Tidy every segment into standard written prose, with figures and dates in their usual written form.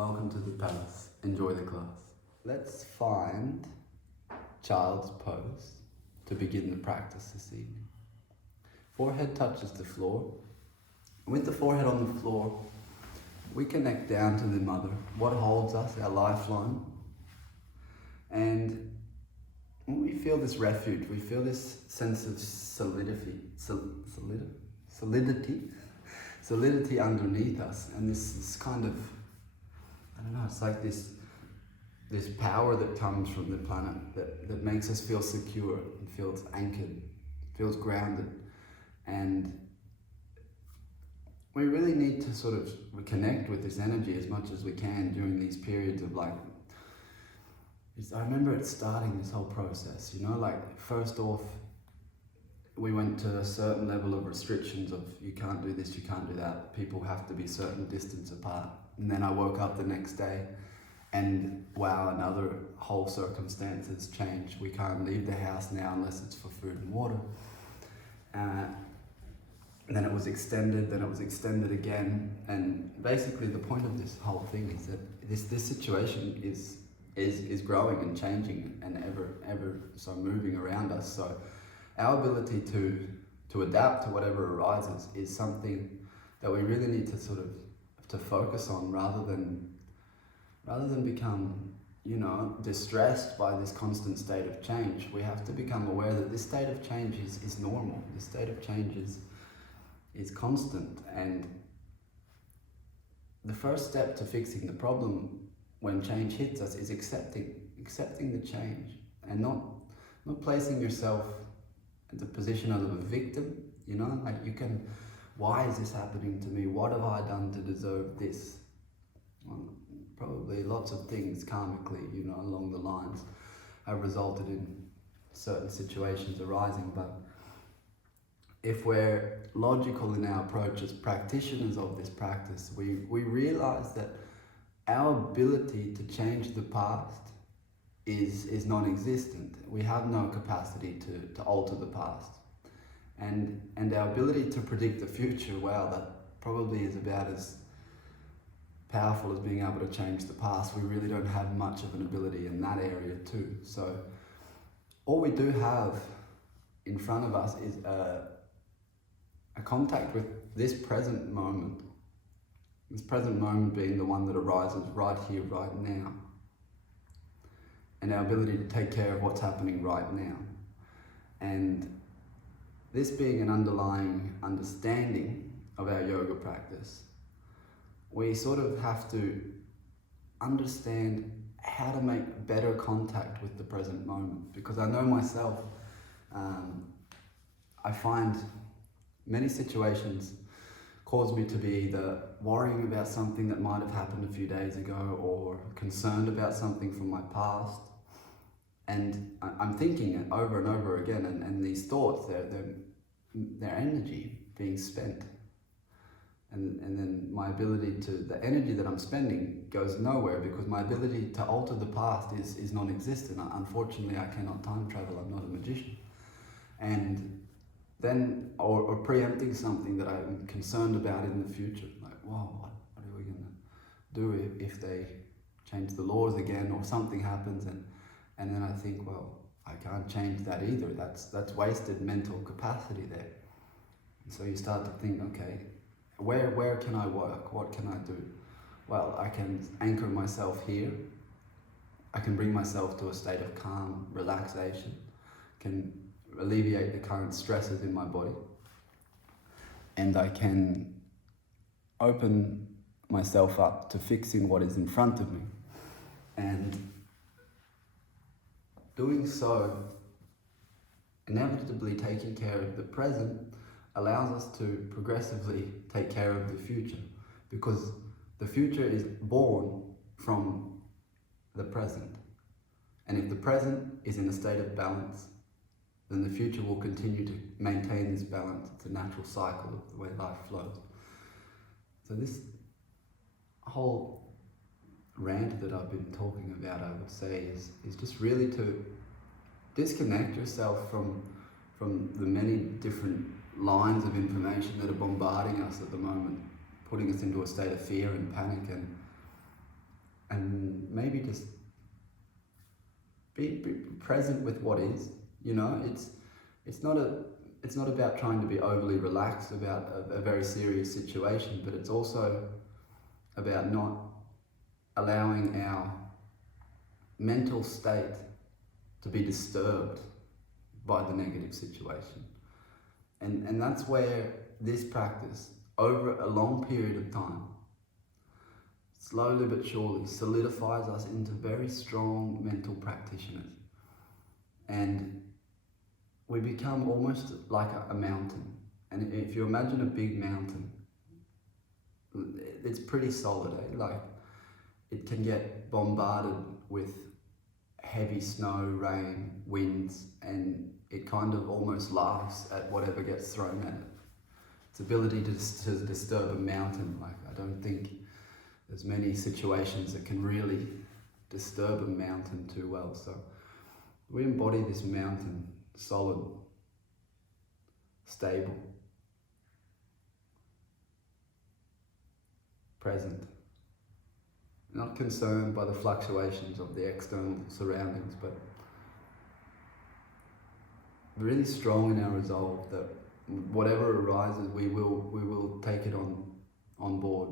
Welcome to the palace. Enjoy the class. Let's find child's pose to begin the practice this evening. Forehead touches the floor. With the forehead on the floor, we connect down to the mother, what holds us, our lifeline. And when we feel this refuge, we feel this sense of solidity underneath us, and this kind of, I don't know, it's like this power that comes from the planet that makes us feel secure and feels anchored, feels grounded. And we really need to sort of connect with this energy as much as we can during these periods of like, I remember it starting this whole process, you know, like first off, we went to a certain level of restrictions of you can't do this, you can't do that, people have to be certain distance apart. And then I woke up the next day and wow, another whole circumstance has changed. We can't leave the house now unless it's for food and water. Then it was extended, then it was extended again. And basically the point of this whole thing is that this situation is growing and changing and ever so moving around us. So our ability to adapt to whatever arises is something that we really need to sort of to focus on rather than become, you know, distressed by this constant state of change. We have to become aware that this state of change is normal. This state of change is constant, and the first step to fixing the problem when change hits us is accepting the change and not placing yourself in the position of a victim, you know, like you can, why is this happening to me? What have I done to deserve this? Well, probably lots of things karmically, you know, along the lines have resulted in certain situations arising. But if we're logical in our approach as practitioners of this practice, we realize that our ability to change the past is non-existent. We have no capacity to alter the past. And our ability to predict the future, wow, that probably is about as powerful as being able to change the past. We really don't have much of an ability in that area too. So all we do have in front of us is a contact with this present moment. This present moment being the one that arises right here, right now. And our ability to take care of what's happening right now. And this being an underlying understanding of our yoga practice, we sort of have to understand how to make better contact with the present moment. Because I know myself, I find many situations cause me to be either worrying about something that might have happened a few days ago or concerned about something from my past. And I'm thinking it over and over again, and these thoughts, they're energy being spent. And then my ability the energy that I'm spending goes nowhere because my ability to alter the past is non-existent. Unfortunately, I cannot time travel, I'm not a magician. And then, or preempting something that I'm concerned about in the future, like, whoa, what are we gonna do if they change the laws again or something happens, and then I think, well, I can't change that either. That's wasted mental capacity there. And so you start to think, okay, where can I work? What can I do? Well, I can anchor myself here. I can bring myself to a state of calm, relaxation, can alleviate the current stresses in my body, and I can open myself up to fixing what is in front of me. And doing so, inevitably taking care of the present allows us to progressively take care of the future, because the future is born from the present. And if the present is in a state of balance, then the future will continue to maintain this balance. It's a natural cycle of the way life flows. So this whole rant that I've been talking about, I would say, is just really to disconnect yourself from the many different lines of information that are bombarding us at the moment, putting us into a state of fear and panic, and maybe just be present with what is. You know, it's not about trying to be overly relaxed about a very serious situation, but it's also about not allowing our mental state to be disturbed by the negative situation. And that's where this practice, over a long period of time, slowly but surely solidifies us into very strong mental practitioners. And we become almost like a mountain. And if you imagine a big mountain, it's pretty solid, eh? Like, it can get bombarded with heavy snow, rain, winds, and it kind of almost laughs at whatever gets thrown at it. Its ability to disturb a mountain, like, I don't think there's many situations that can really disturb a mountain too well. So we embody this mountain, solid, stable, present, not concerned by the fluctuations of the external surroundings, but really strong in our resolve that whatever arises, we will take it on board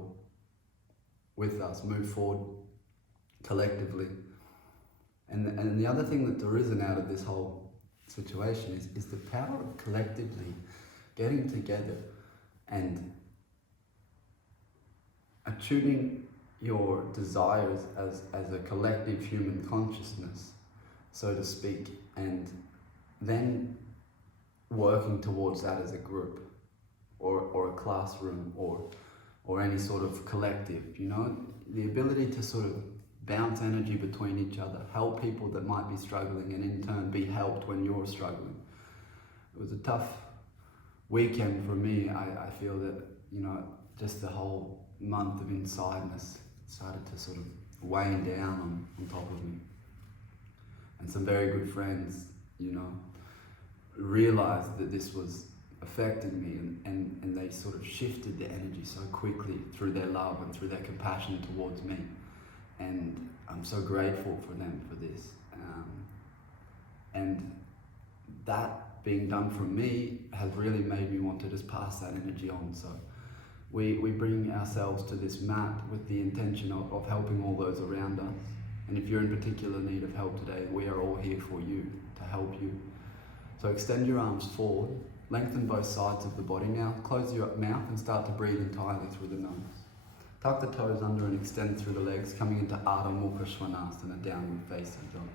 with us, move forward collectively. And the other thing that's arisen out of this whole situation is the power of collectively getting together and attuning your desires as a collective human consciousness, so to speak, and then working towards that as a group or a classroom or any sort of collective, you know, the ability to sort of bounce energy between each other, help people that might be struggling, and in turn be helped when you're struggling. It was a tough weekend for me. I feel that, you know, just the whole month of insideness started to sort of weighing down on top of me. And some very good friends, you know, realized that this was affecting me, and they sort of shifted the energy so quickly through their love and through their compassion towards me. And I'm so grateful for them for this. And that being done from me has really made me want to just pass that energy on. So we bring ourselves to this mat with the intention of helping all those around us. And if you're in particular need of help today, we are all here for you, to help you. So extend your arms forward, lengthen both sides of the body. Now close your mouth and start to breathe entirely through the nose. Tuck the toes under and extend through the legs, coming into Ardha Mukha Svanasana, downward facing dog.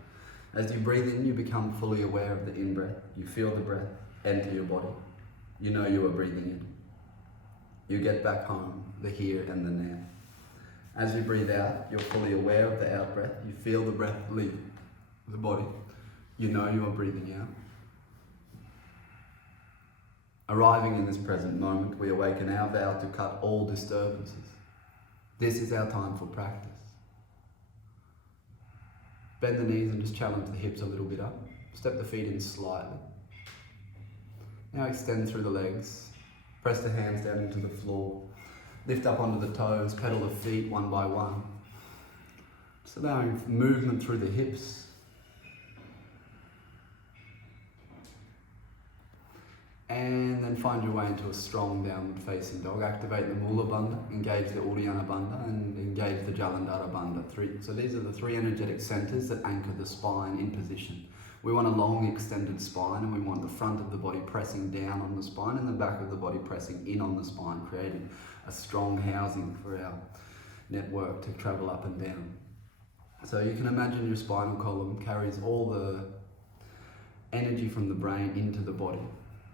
As you breathe in, you become fully aware of the in-breath. You feel the breath enter your body. You know you are breathing in. You get back home, the here and the now. As you breathe out, you're fully aware of the out-breath. You feel the breath leave the body. You know you are breathing out. Arriving in this present moment, we awaken our vow to cut all disturbances. This is our time for practice. Bend the knees and just challenge the hips a little bit up. Step the feet in slightly. Now extend through the legs. Press the hands down into the floor. Lift up onto the toes, pedal the feet one by one. Just allowing movement through the hips. And then find your way into a strong downward facing dog. Activate the Mula Bandha, engage the Uddiyana Bandha, and engage the Jalandhara Bandha. So these are the three energetic centers that anchor the spine in position. We want a long extended spine, and we want the front of the body pressing down on the spine and the back of the body pressing in on the spine, creating a strong housing for our network to travel up and down. So you can imagine your spinal column carries all the energy from the brain into the body.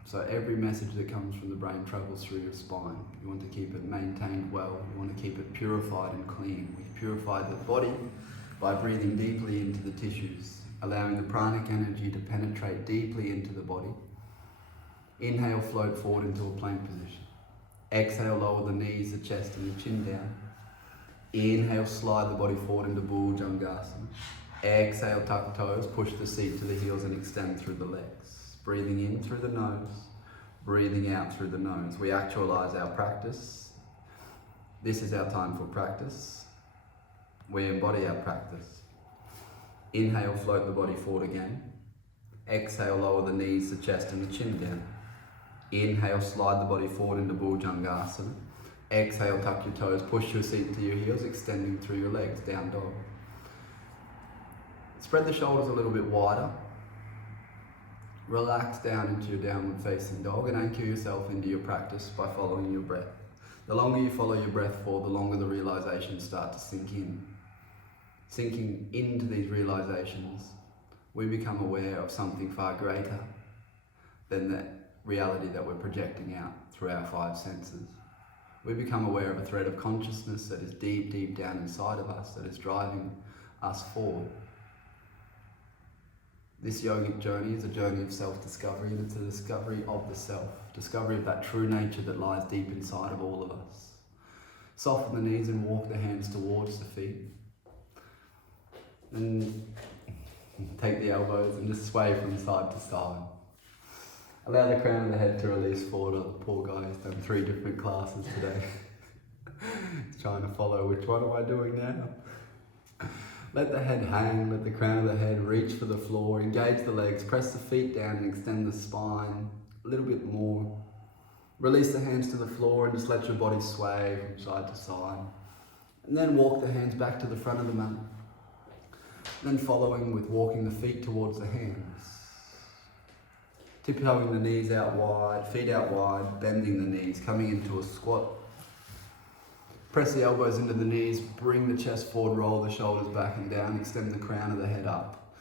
So every message that comes from the brain travels through your spine. You want to keep it maintained well. You want to keep it purified and clean. We purify the body by breathing deeply into the tissues, allowing the pranic energy to penetrate deeply into the body. Inhale, float forward into a plank position. Exhale, lower the knees, the chest and the chin down. Inhale, slide the body forward into Bhujangasana. Exhale, tuck toes, push the seat to the heels and extend through the legs. Breathing in through the nose, breathing out through the nose. We actualize our practice. This is our time for practice. we embody our practice. Inhale, float the body forward again. Exhale, lower the knees, the chest and the chin down. Inhale, slide the body forward into Bhujangasana. Exhale, tuck your toes, push your seat to your heels, extending through your legs, down dog. Spread the shoulders a little bit wider. Relax down into your downward facing dog and anchor yourself into your practice by following your breath. The longer you follow your breath for, the longer the realizations start to sink in. Sinking into these realizations, we become aware of something far greater than the reality that we're projecting out through our five senses. We become aware of a thread of consciousness that is deep, deep down inside of us, that is driving us forward. This yogic journey is a journey of self-discovery, and it's a discovery of the self, discovery of that true nature that lies deep inside of all of us. Soften the knees and walk the hands towards the feet. And take the elbows and just sway from side to side. Allow the crown of the head to release forward. Oh, the poor guy has done 3 different classes today. He's trying to follow, which one am I doing now? Let the head hang, let the crown of the head reach for the floor, engage the legs, press the feet down and extend the spine a little bit more. Release the hands to the floor and just let your body sway from side to side. And then walk the hands back to the front of the mat. Then following with walking the feet towards the hands. Tiptoeing the knees out wide, feet out wide, bending the knees, coming into a squat. Press the elbows into the knees, bring the chest forward, roll the shoulders back and down, extend the crown of the head up.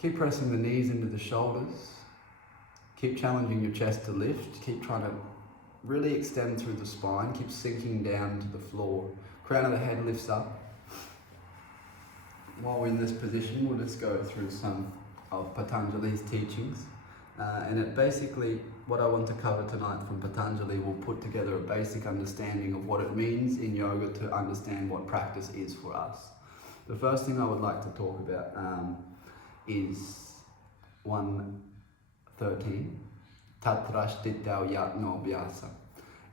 Keep pressing the knees into the shoulders. Keep challenging your chest to lift. Keep trying to really extend through the spine. Keep sinking down to the floor. Crown of the head lifts up. While we're in this position, we'll just go through some of Patanjali's teachings. And it basically, what I want to cover tonight from Patanjali will put together a basic understanding of what it means in yoga to understand what practice is for us. The first thing I would like to talk about is 113, tatra sthitau yatno bhyāsaḥ.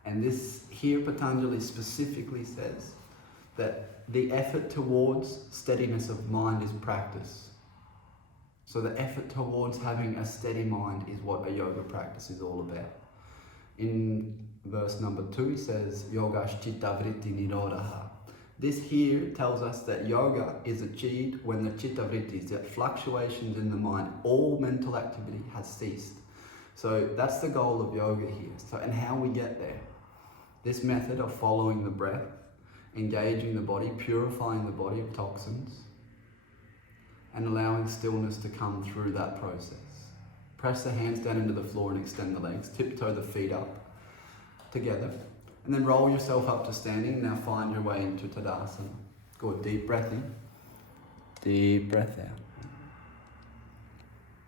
And this here Patanjali specifically says that the effort towards steadiness of mind is practice. So the effort towards having a steady mind is what a yoga practice is all about. In verse number 2 he says, yogaś-citta-vr tti-nirodhaḥ. This here tells us that yoga is achieved when the citta-vrittis, that fluctuations in the mind, all mental activity has ceased. So that's the goal of yoga here. So, and how we get there. This method of following the breath, engaging the body, purifying the body of toxins, and allowing stillness to come through that process. Press the hands down into the floor and extend the legs. Tiptoe the feet up together. And then roll yourself up to standing. Now find your way into Tadasana. Good, deep breath in. Deep breath out.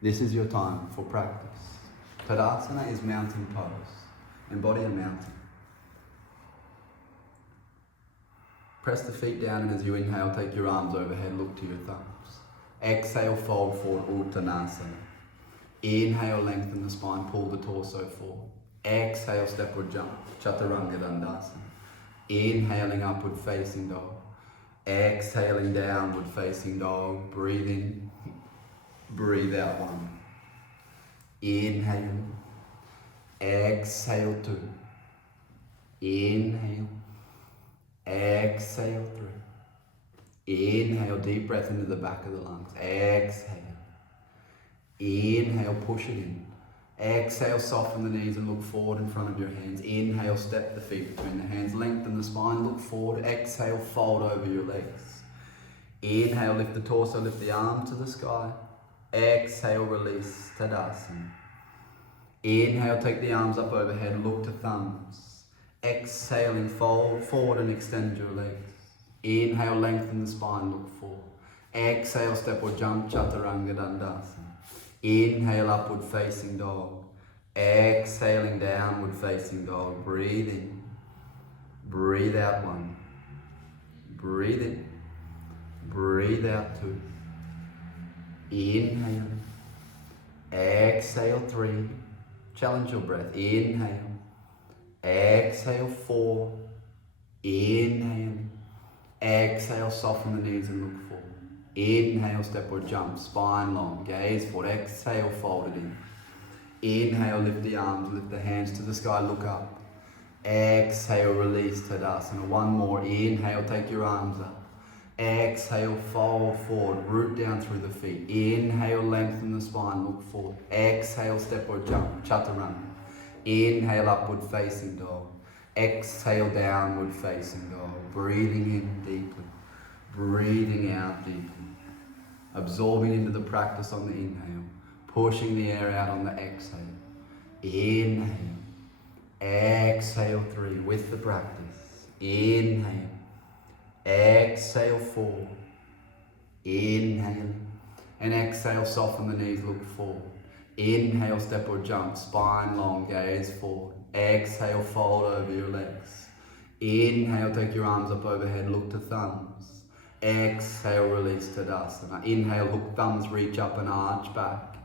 This is your time for practice. Tadasana is mountain pose. Embody a mountain. Press the feet down and as you inhale, take your arms overhead, look to your thumbs. Exhale, fold forward, Uttanasana. Inhale, lengthen the spine, pull the torso forward. Exhale, stepward jump, chaturanga-dandasana. Inhaling, upward facing dog. Exhaling, downward facing dog. Breathe in, breathe out 1. Inhale, exhale 2. Inhale, exhale 3. Inhale, deep breath into the back of the lungs. Exhale. Inhale, push it in. Exhale, soften the knees and look forward in front of your hands. Inhale, step the feet between the hands. Lengthen the spine, look forward. Exhale, fold over your legs. Inhale, lift the torso, lift the arms to the sky. Exhale, release, Tadasana. Inhale, take the arms up overhead, look to thumbs. Exhaling, fold forward and extend your legs. Inhale, lengthen the spine, look forward. Exhale, step or jump, chaturanga-dandasana. Inhale, upward facing dog. Exhaling, downward facing dog. Breathe in. Breathe out 1. Breathe in. Breathe out 2. Inhale. Exhale 3. Challenge your breath. Inhale. Exhale 4. Inhale. Exhale, soften the knees and look forward. Inhale, step or jump, spine long, gaze forward. Exhale, fold it in. Inhale, lift the arms, lift the hands to the sky, look up. Exhale, release, Tadasana. One more. Inhale, take your arms up. Exhale, fold forward, root down through the feet. Inhale, lengthen the spine, look forward. Exhale, step or jump, chaturanga. Inhale, upward facing dog. Exhale, downward facing dog. Breathing in deeply, breathing out deeply. Absorbing into the practice on the inhale, pushing the air out on the exhale. Inhale, exhale 3 with the practice. Inhale, exhale 4. Inhale, and exhale, soften the knees, look forward. Inhale, step or jump, spine long, gaze forward. Exhale, fold over your legs. Inhale, take your arms up overhead, look to thumbs. Exhale, release Tadasana. Inhale, hook thumbs, reach up and arch back.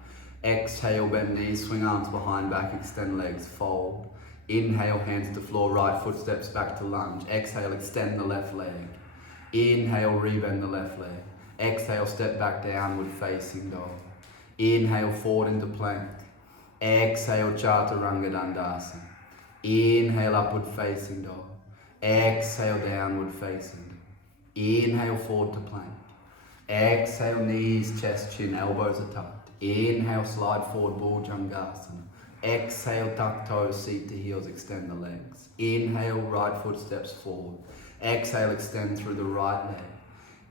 Exhale, bend knees, swing arms behind back, extend legs, fold. Inhale, hands to floor, right foot steps back to lunge. Exhale, extend the left leg. Inhale, rebend the left leg. Exhale, step back, downward facing dog. Inhale, forward into plank. Exhale, chaturanga dandasana. Inhale, upward facing dog. Exhale, downward facing dog. Inhale, forward to plank. Exhale, knees, chest, chin, elbows are tucked. Inhale, slide forward, bhujangasana. Exhale, tuck toes, seat to heels, extend the legs. Inhale, right foot steps forward. Exhale, extend through the right leg.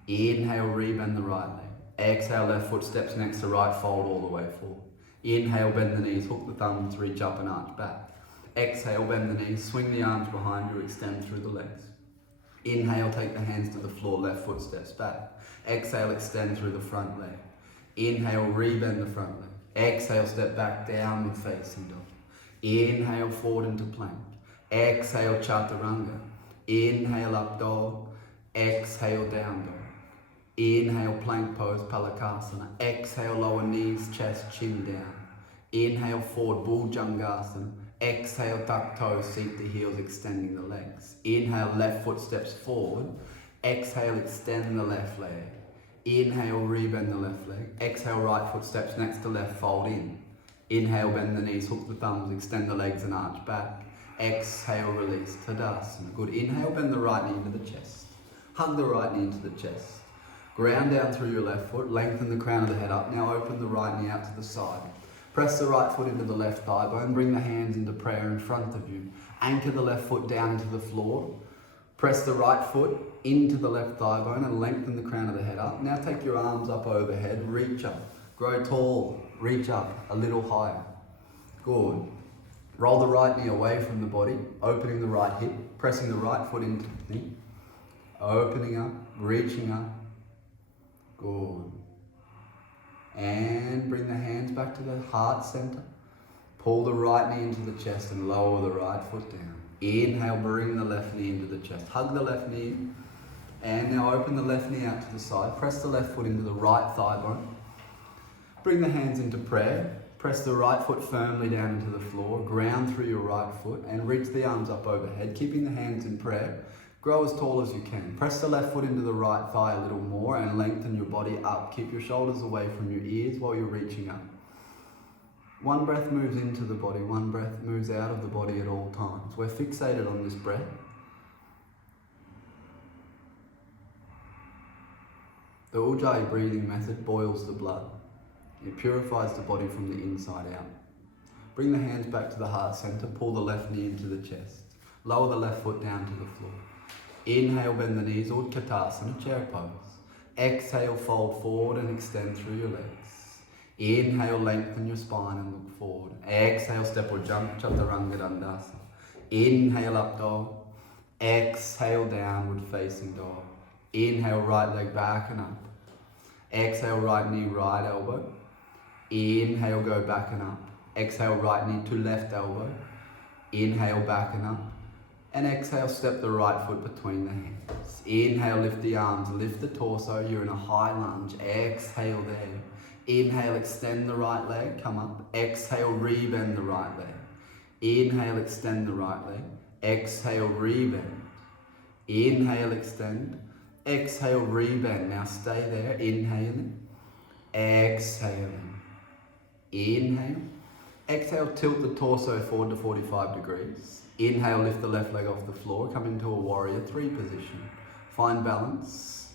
Inhale, rebend the right leg. Exhale, left foot steps next to right, fold all the way forward. Inhale, bend the knees, hook the thumbs, reach up and arch back. Exhale, bend the knees, swing the arms behind you, extend through the legs. Inhale, take the hands to the floor, left foot steps back. Exhale, extend through the front leg. Inhale, rebend the front leg. Exhale, step back, downward facing dog. Inhale, forward into plank. Exhale, chaturanga. Inhale, up dog. Exhale, down dog. Inhale, plank pose, palakasana. Exhale, lower knees, chest, chin down. Inhale, forward, bhujangasana. Exhale, tuck toes, seat to heels, extending the legs. Inhale, left foot steps forward. Exhale, extend the left leg. Inhale, rebend the left leg. Exhale, right foot steps next to left, fold in. Inhale, bend the knees, hook the thumbs, extend the legs and arch back. Exhale, release, Tadasana. Good. Inhale, bend the right knee into the chest. Hug the right knee into the chest. Ground down through your left foot, lengthen the crown of the head up. Now open the right knee out to the side. Press the right foot into the left thigh bone, bring the hands into prayer in front of you. Anchor the left foot down into the floor. Press the right foot into the left thigh bone and lengthen the crown of the head up. Now take your arms up overhead, reach up. Grow tall, reach up a little higher. Good. Roll the right knee away from the body, opening the right hip, pressing the right foot into the knee. Opening up, reaching up. Good. And bring the hands back to the heart center. Pull the right knee into the chest and lower the right foot down. Inhale, bring the left knee into the chest. Hug the left knee. And now open the left knee out to the side. Press the left foot into the right thigh bone. Bring the hands into prayer. Press the right foot firmly down into the floor. Ground through your right foot and reach the arms up overhead, keeping the hands in prayer. Grow as tall as you can. Press the left foot into the right thigh a little more and lengthen your body up. Keep your shoulders away from your ears while you're reaching up. One breath moves into the body, one breath moves out of the body at all times. We're fixated on this breath. The Ujjayi breathing method boils the blood. It purifies the body from the inside out. Bring the hands back to the heart center, pull the left knee into the chest. Lower the left foot down to the floor. Inhale, bend the knees, Utkatasana, chair pose. Exhale, fold forward and extend through your legs. Inhale, lengthen your spine and look forward. Exhale, step or jump, chaturanga dandasana. Inhale, up dog. Exhale, downward facing dog. Inhale, right leg back and up. Exhale, right knee, right elbow. Inhale, go back and up. Exhale, right knee to left elbow. Inhale, back and up. And exhale, step the right foot between the hands. Inhale, lift the arms, lift the torso. You're in a high lunge. Exhale there. Inhale, extend the right leg, come up. Exhale, rebend the right leg. Inhale, extend the right leg. Exhale, rebend. Inhale, extend. Exhale, rebend. Now stay there, inhaling, exhaling, inhale. Exhale, tilt the torso forward to 45 degrees. Inhale, lift the left leg off the floor, come into a warrior 3 position. Find balance.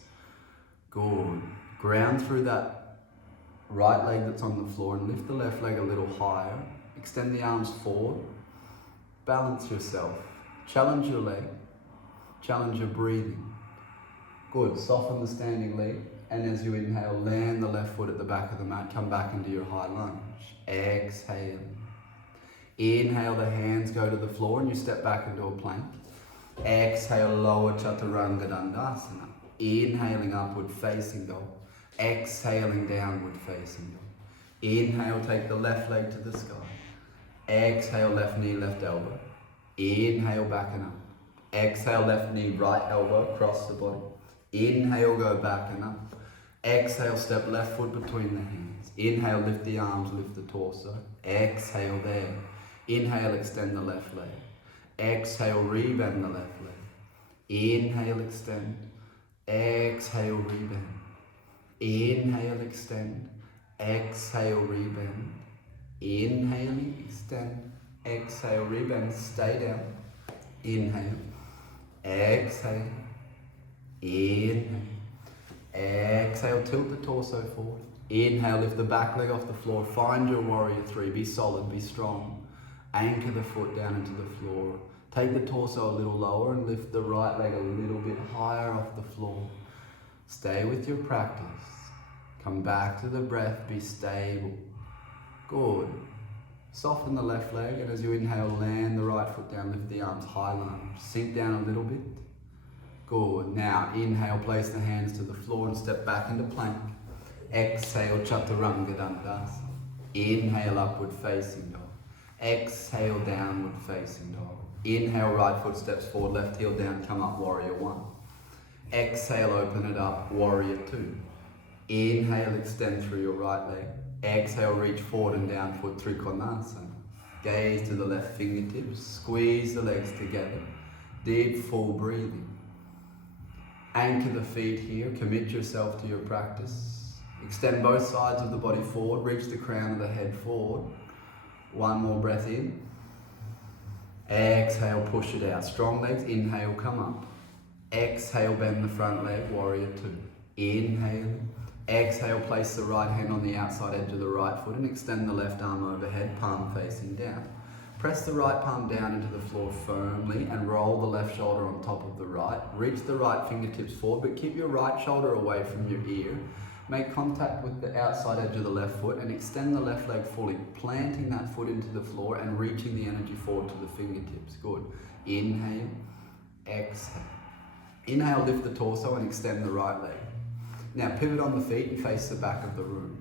Good. Ground through that right leg that's on the floor and lift the left leg a little higher. Extend the arms forward. Balance yourself. Challenge your leg. Challenge your breathing. Good. Soften the standing leg. And as you inhale, land the left foot at the back of the mat. Come back into your high lunge. Exhale. Inhale, the hands go to the floor and you step back into a plank. Exhale, lower chaturanga-dandasana. Inhaling, upward facing dog. Exhaling, downward facing dog. Inhale, take the left leg to the sky. Exhale, left knee, left elbow. Inhale, back and up. Exhale, left knee, right elbow, cross the body. Inhale, go back and up. Exhale, step left foot between the hands. Inhale, lift the arms, lift the torso. Exhale there. Inhale, extend the left leg. Exhale, rebend the left leg. Inhale, extend. Exhale, rebend. Inhale, extend. Exhale, rebend. Inhaling, extend. Exhale, rebend. Stay down. Inhale. Exhale. Inhale. Exhale, tilt the torso forward. Inhale, lift the back leg off the floor. Find your warrior 3. Be solid, be strong. Anchor the foot down into the floor. Take the torso a little lower and lift the right leg a little bit higher off the floor. Stay with your practice. Come back to the breath, be stable. Good. Soften the left leg, and as you inhale, land the right foot down, lift the arms, high lunge. Sink down a little bit. Good. Now, inhale, place the hands to the floor and step back into plank. Exhale, chaturanga-dandasana. Inhale, upward facing dog. Exhale, downward facing dog. Inhale, right foot steps forward, left heel down, come up, warrior 1. Exhale, open it up, warrior 2. Inhale, extend through your right leg. Exhale, reach forward and down foot, trikonasana. Gaze to the left fingertips, squeeze the legs together. Deep, full breathing. Anchor the feet here, commit yourself to your practice. Extend both sides of the body forward, reach the crown of the head forward. One more breath in. Exhale, push it out. Strong legs, inhale, come up. Exhale, bend the front leg, warrior 2. Inhale. Exhale, place the right hand on the outside edge of the right foot and extend the left arm overhead, palm facing down. Press the right palm down into the floor firmly and roll the left shoulder on top of the right. Reach the right fingertips forward, but keep your right shoulder away from your ear. Make contact with the outside edge of the left foot and extend the left leg fully, planting that foot into the floor and reaching the energy forward to the fingertips. Good. Inhale, exhale. Inhale, lift the torso and extend the right leg. Now pivot on the feet and face the back of the room.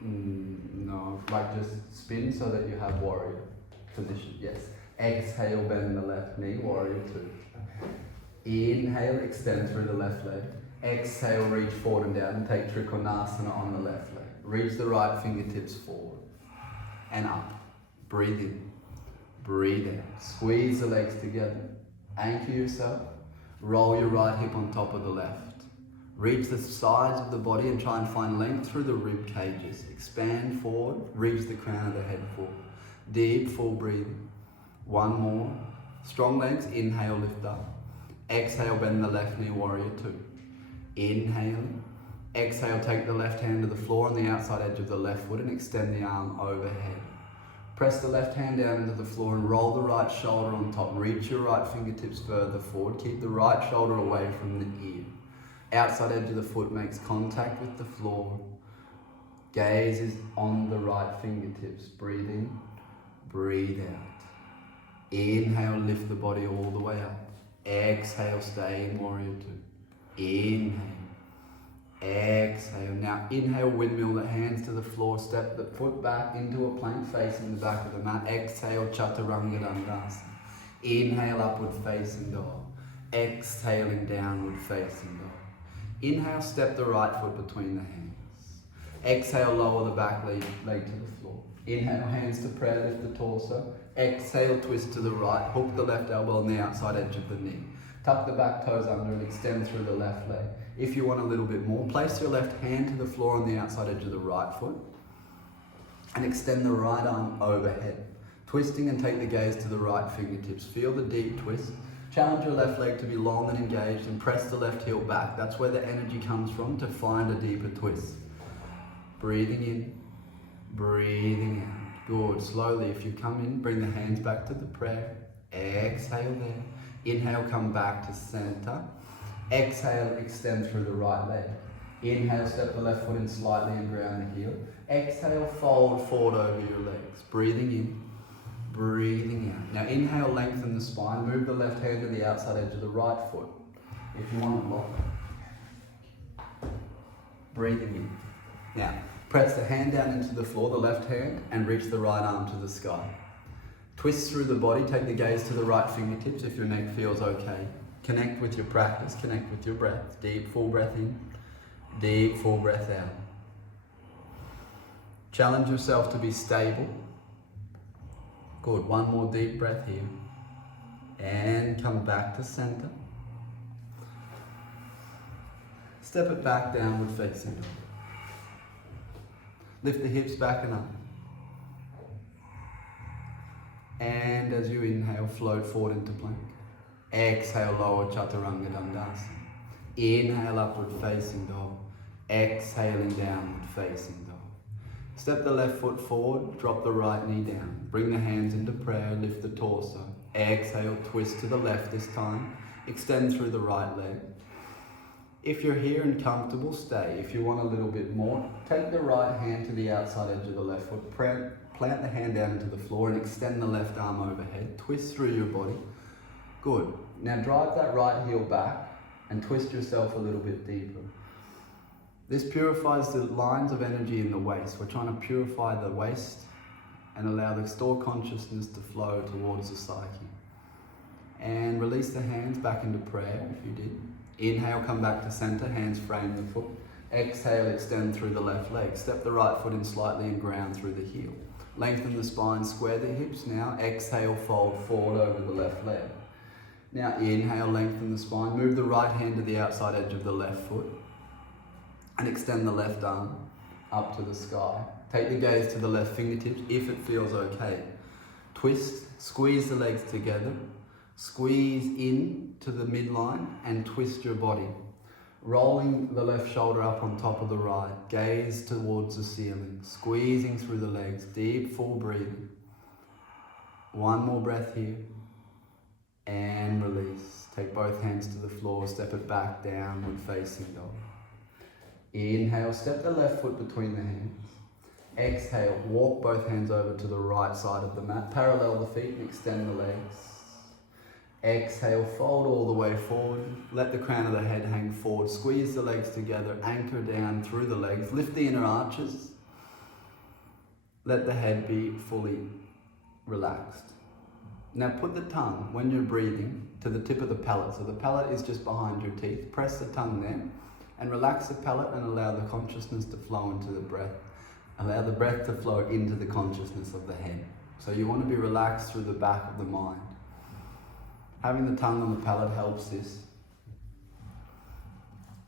No, like just spin so that you have warrior position. Yes. Exhale, bend the left knee, warrior 2. Inhale, extend through the left leg. Exhale, reach forward and down and take trikonasana on the left leg. Reach the right fingertips forward and up. Breathe in, breathe out. Squeeze the legs together. Anchor yourself. Roll your right hip on top of the left. Reach the sides of the body and try and find length through the rib cages. Expand forward, reach the crown of the head forward. Deep, full breathing. One more. Strong legs, inhale, lift up. Exhale, bend the left knee, warrior 2. Inhale. Exhale, take the left hand to the floor on the outside edge of the left foot and extend the arm overhead. Press the left hand down into the floor and roll the right shoulder on top. Reach your right fingertips further forward. Keep the right shoulder away from the ear. Outside edge of the foot makes contact with the floor. Gaze is on the right fingertips. Breathe in, breathe out. Inhale, lift the body all the way up. Exhale, stay in warrior 2. Inhale. Exhale. Now inhale, windmill the hands to the floor, step the foot back into a plank facing the back of the mat. Exhale, chaturanga-dandasana. Inhale, upward facing dog. Exhaling, downward facing dog. Inhale, step the right foot between the hands. Exhale, lower the back leg to the floor. Inhale, hands to prayer, lift the torso. Exhale, twist to the right, hook the left elbow on the outside edge of the knee. Tuck the back toes under and extend through the left leg. If you want a little bit more, place your left hand to the floor on the outside edge of the right foot and extend the right arm overhead. Twisting and take the gaze to the right fingertips. Feel the deep twist. Challenge your left leg to be long and engaged and press the left heel back. That's where the energy comes from to find a deeper twist. Breathing in, breathing out. Good. Slowly, if you come in, bring the hands back to the prayer. Exhale there. Inhale, come back to center. Exhale, extend through the right leg. Inhale, step the left foot in slightly and ground the heel. Exhale, fold forward over your legs. Breathing in, breathing out. Now inhale, lengthen the spine. Move the left hand to the outside edge of the right foot. If you want to block. Breathing in. Now, press the hand down into the floor, the left hand, and reach the right arm to the sky. Twist through the body, take the gaze to the right fingertips if your neck feels okay. Connect with your practice, connect with your breath. Deep, full breath in, deep, full breath out. Challenge yourself to be stable. Good, one more deep breath here. And come back to center. Step it back, downward facing dog. Lift the hips back and up. And as you inhale, float forward into plank. Exhale, lower chaturanga-dandasana. Inhale, upward facing dog. Exhaling, downward facing dog. Step the left foot forward, drop the right knee down. Bring the hands into prayer, lift the torso. Exhale, twist to the left this time. Extend through the right leg. If you're here and comfortable, stay. If you want a little bit more, take the right hand to the outside edge of the left foot. Plant the hand down into the floor and extend the left arm overhead. Twist through your body. Good. Now drive that right heel back and twist yourself a little bit deeper. This purifies the lines of energy in the waist. We're trying to purify the waist and allow the stored consciousness to flow towards the psyche. And release the hands back into prayer if you did. Inhale, come back to center, hands frame the foot. Exhale, extend through the left leg. Step the right foot in slightly and ground through the heel. Lengthen the spine, square the hips now. Exhale, fold forward over the left leg. Now inhale, lengthen the spine. Move the right hand to the outside edge of the left foot. And extend the left arm up to the sky. Take the gaze to the left fingertips if it feels okay. Twist, squeeze the legs together. Squeeze in to the midline and twist your body. Rolling the left shoulder up on top of the right. Gaze towards the ceiling. Squeezing through the legs. Deep, full breathing. One more breath here. And release. Take both hands to the floor. Step it back, downward facing dog. Inhale, step the left foot between the hands. Exhale, walk both hands over to the right side of the mat. Parallel the feet and extend the legs. Exhale, fold all the way forward. Let the crown of the head hang forward. Squeeze the legs together. Anchor down through the legs. Lift the inner arches. Let the head be fully relaxed. Now put the tongue, when you're breathing, to the tip of the palate. So the palate is just behind your teeth. Press the tongue there and relax the palate and allow the consciousness to flow into the breath. Allow the breath to flow into the consciousness of the head. So you want to be relaxed through the back of the mind. Having the tongue on the palate helps this.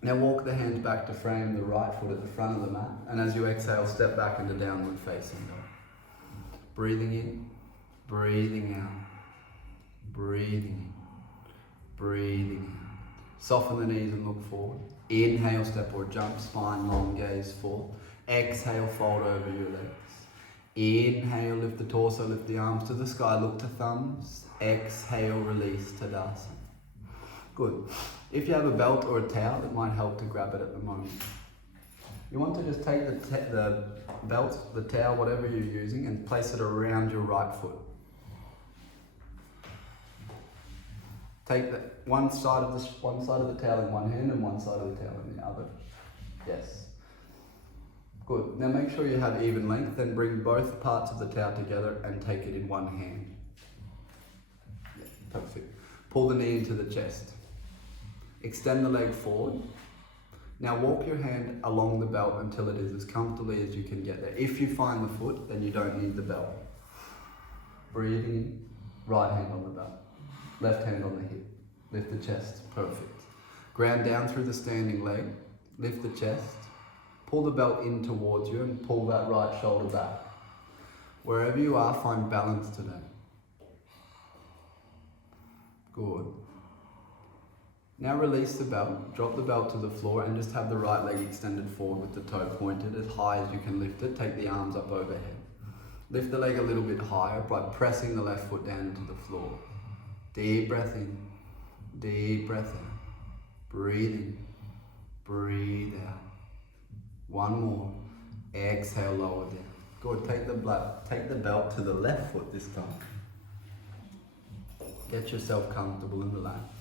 Now walk the hands back to frame the right foot at the front of the mat. And as you exhale, step back into downward facing dog. Breathing in, breathing out. Breathing in, breathing out. Soften the knees and look forward. Inhale, step or jump, spine long, gaze forward. Exhale, fold over your legs. Inhale, lift the torso, lift the arms to the sky, look to thumbs. Exhale, release, Tadasana. Good. If you have a belt or a towel, it might help to grab it at the moment. You want to just take the belt, the towel, whatever you're using, and place it around your right foot. Take one side of the towel in one hand and one side of the towel in the other. Yes. Good. Now make sure you have even length, then bring both parts of the towel together and take it in one hand. Yeah, perfect. Pull the knee into the chest. Extend the leg forward. Now walk your hand along the belt until it is as comfortably as you can get there. If you find the foot, then you don't need the belt. Breathing in, right hand on the belt, left hand on the hip. Lift the chest, perfect. Ground down through the standing leg, lift the chest, pull the belt in towards you and pull that right shoulder back. Wherever you are, find balance today. Good. Now release the belt, drop the belt to the floor and just have the right leg extended forward with the toe pointed as high as you can lift it. Take the arms up overhead. Lift the leg a little bit higher by pressing the left foot down into the floor. Deep breath in, deep breath out. Breathe in, breathe out. One more. Exhale, lower down. Good, take the belt to the left foot this time. Get yourself comfortable and relaxed.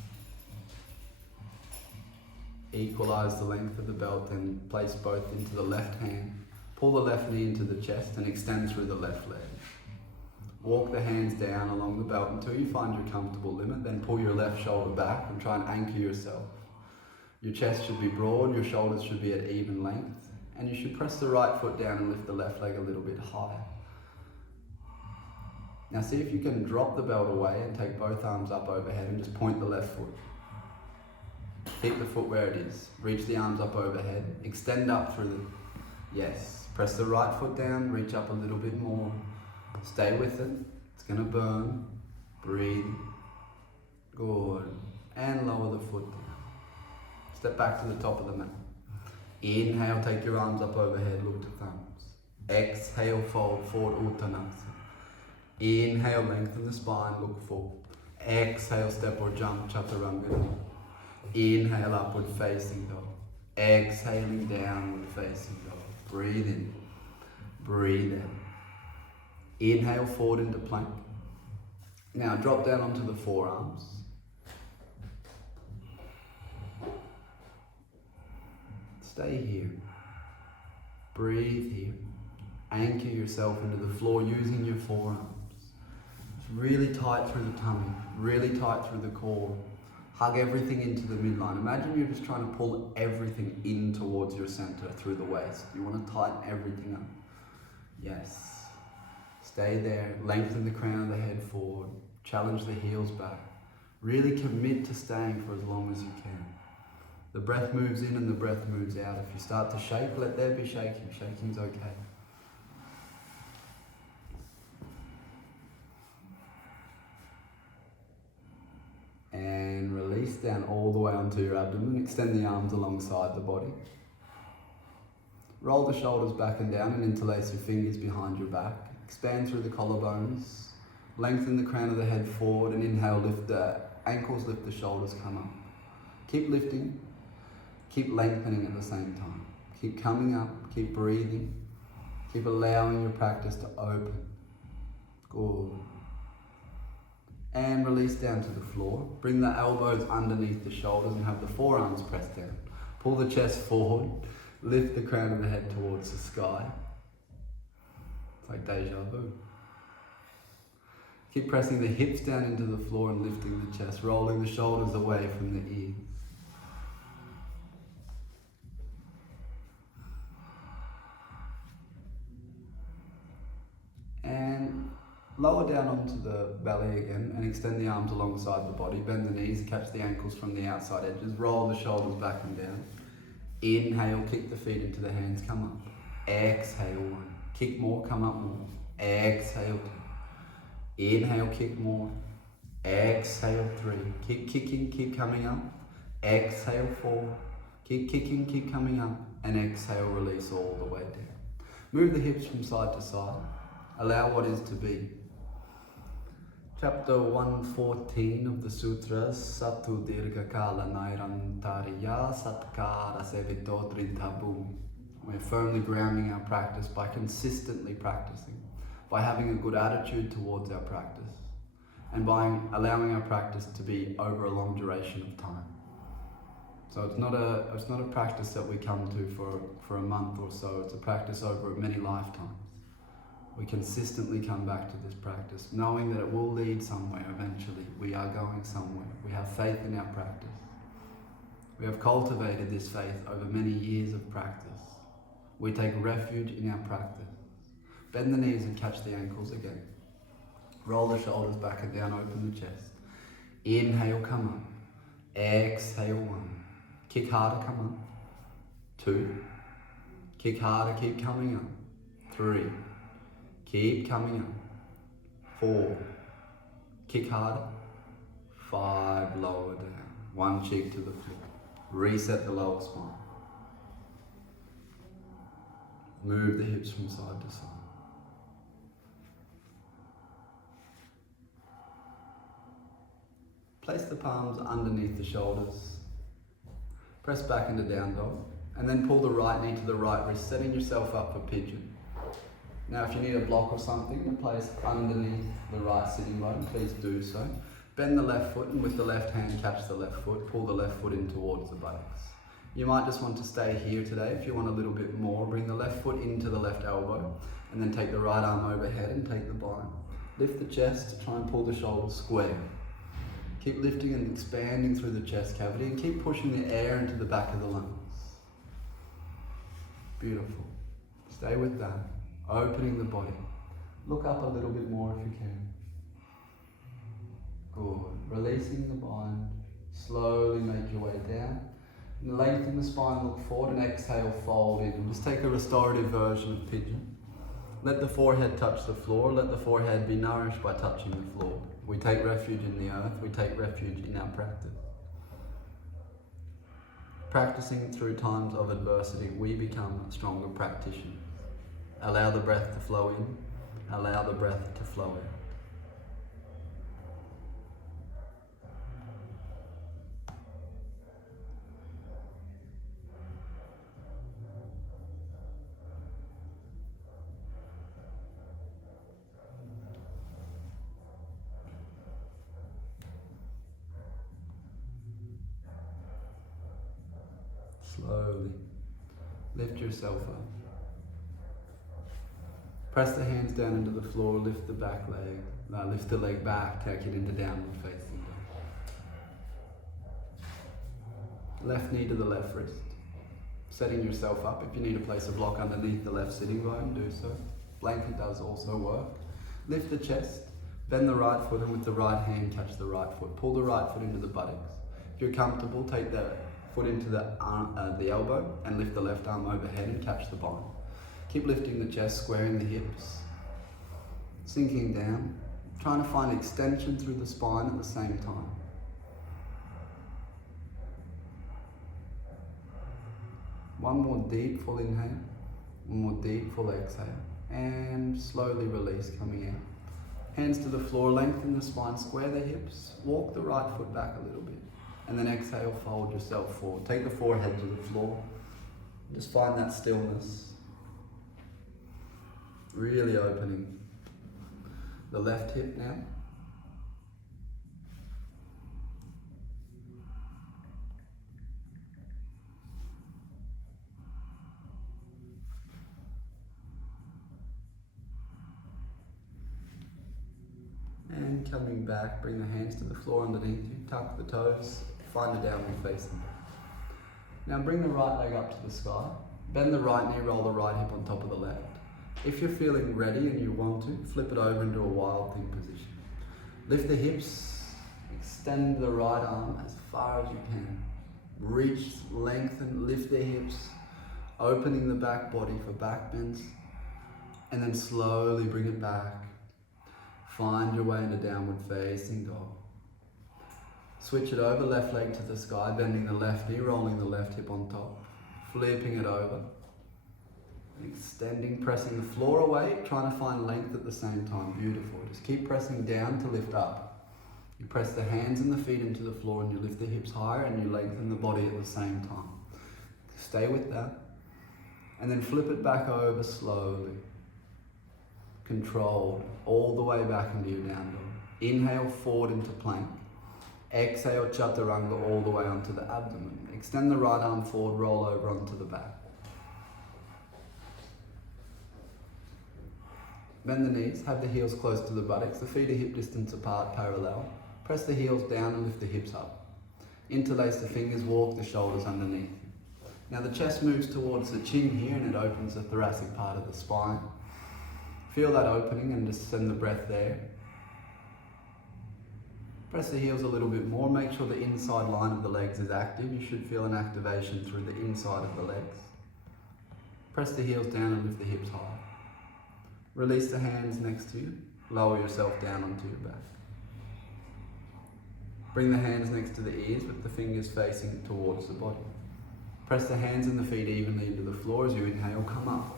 Equalize the length of the belt and place both into the left hand. Pull the left knee into the chest and extend through the left leg. Walk the hands down along the belt until you find your comfortable limit, then pull your left shoulder back and try and anchor yourself. Your chest should be broad, your shoulders should be at even length, and you should press the right foot down and lift the left leg a little bit higher. Now see if you can drop the belt away and take both arms up overhead and just point the left foot. Keep the foot where it is. Reach the arms up overhead. Extend up through the... Yes. Press the right foot down. Reach up a little bit more. Stay with it. It's going to burn. Breathe. Good. And lower the foot down. Step back to the top of the mat. Inhale, take your arms up overhead. Look to thumbs. Exhale, fold forward, uttanasana. Inhale, lengthen the spine. Look forward. Exhale, step or jump, chaturanga. Inhale, upward facing dog. Exhaling, downward facing dog. Breathe in, breathe out. Inhale, forward into plank. Now drop down onto the forearms. Stay here. Breathe here. Anchor yourself into the floor using your forearms. Really tight through the tummy, really tight through the core. Hug everything into the midline. Imagine you're just trying to pull everything in towards your center through the waist. You want to tighten everything up. Yes. Stay there. Lengthen the crown of the head forward. Challenge the heels back. Really commit to staying for as long as you can. The breath moves in and the breath moves out. If you start to shake, let there be shaking. Shaking's okay. And release down all the way onto your abdomen. Extend the arms alongside the body. Roll the shoulders back and down and interlace your fingers behind your back. Expand through the collarbones. Lengthen the crown of the head forward and inhale, lift the ankles, lift the shoulders, come up. Keep lifting. Keep lengthening at the same time. Keep coming up, keep breathing. Keep allowing your practice to open. Good. And release down to the floor. Bring the elbows underneath the shoulders and have the forearms pressed down. Pull the chest forward. Lift the crown of the head towards the sky. It's like deja vu. Keep pressing the hips down into the floor and lifting the chest, rolling the shoulders away from the ears. And lower down onto the belly again and extend the arms alongside the body. Bend the knees, catch the ankles from the outside edges. Roll the shoulders back and down. Inhale, kick the feet into the hands, come up. Exhale, one. Kick more, come up more. Exhale, two. Inhale, kick more. Exhale, three. Keep kicking, keep coming up. Exhale, four. Keep kicking, keep coming up. And exhale, release all the way down. Move the hips from side to side. Allow what is to be. Chapter 114 of the sutras, Satu dīrghakāla nairantarya, satkāra-āsevito ḍhabhūmiḥ. We're firmly grounding our practice by consistently practicing, by having a good attitude towards our practice, and by allowing our practice to be over a long duration of time. So it's not a practice that we come to for a month or so. It's a practice over many lifetimes. We consistently come back to this practice, knowing that it will lead somewhere eventually. We are going somewhere. We have faith in our practice. We have cultivated this faith over many years of practice. We take refuge in our practice. Bend the knees and catch the ankles again. Roll the shoulders back and down, open the chest. Inhale, come up. Exhale, 1. Kick harder, come up. 2. Kick harder, keep coming up. 3. Keep coming up. 4. Kick harder. 5, lower down. 1 cheek to the floor. Reset the lower spine. Move the hips from side to side. Place the palms underneath the shoulders. Press back into down dog. And then pull the right knee to the right wrist, setting yourself up for pigeon. Now if you need a block or something to place underneath the right sitting bone, please do so. Bend the left foot and with the left hand catch the left foot. Pull the left foot in towards the buttocks. You might just want to stay here today. If you want a little bit more, bring the left foot into the left elbow and then take the right arm overhead and take the bind. Lift the chest, try and pull the shoulders square. Keep lifting and expanding through the chest cavity and keep pushing the air into the back of the lungs. Beautiful. Stay with that. Opening the body. Look up a little bit more if you can. Good. Releasing the bind. Slowly make your way down. Lengthen the spine, look forward and exhale, fold in. Just take a restorative version of pigeon. Let the forehead touch the floor. Let the forehead be nourished by touching the floor. We take refuge in the earth. We take refuge in our practice. Practicing through times of adversity, we become stronger practitioners. Allow the breath to flow in. Allow the breath to flow out. Slowly lift yourself up. Press the hands down into the floor, lift the back leg, lift the leg back, take it into downward facing dog. Left knee to the left wrist. Setting yourself up. If you need to place a block underneath the left sitting bone, do so. Blanket does also work. Lift the chest, bend the right foot and with the right hand catch the right foot. Pull the right foot into the buttocks. If you're comfortable, take the foot into the elbow and lift the left arm overhead and catch the bind. Keep lifting the chest, squaring the hips, sinking down, trying to find extension through the spine at the same time. One more deep full inhale, one more deep full exhale, and slowly release coming out. Hands to the floor, lengthen the spine, square the hips, walk the right foot back a little bit. And then exhale, fold yourself forward. Take the forehead to the floor. Just find that stillness. Really opening the left hip now. And coming back, bring the hands to the floor underneath you. Tuck the toes. Find a downward facing dog. Now bring the right leg up to the sky. Bend the right knee, roll the right hip on top of the left. If you're feeling ready and you want to, flip it over into a wild thing position. Lift the hips, extend the right arm as far as you can. Reach, lengthen, lift the hips, opening the back body for back bends, and then slowly bring it back. Find your way into downward facing dog. Switch it over, left leg to the sky, bending the left knee, rolling the left hip on top, flipping it over, extending, pressing the floor away, trying to find length at the same time. Beautiful. Just keep pressing down to lift up. You press the hands and the feet into the floor and you lift the hips higher and you lengthen the body at the same time. Stay with that. And then flip it back over slowly. Controlled, all the way back into your down dog. Inhale forward into plank. Exhale chaturanga all the way onto the abdomen. Extend the right arm forward, roll over onto the back. Bend the knees, have the heels close to the buttocks, the feet are hip distance apart, parallel. Press the heels down and lift the hips up. Interlace the fingers, walk the shoulders underneath. Now the chest moves towards the chin here and it opens the thoracic part of the spine. Feel that opening and just send the breath there. Press the heels a little bit more. Make sure the inside line of the legs is active. You should feel an activation through the inside of the legs. Press the heels down and lift the hips high. Release the hands next to you. Lower yourself down onto your back. Bring the hands next to the ears with the fingers facing towards the body. Press the hands and the feet evenly into the floor as you inhale, come up.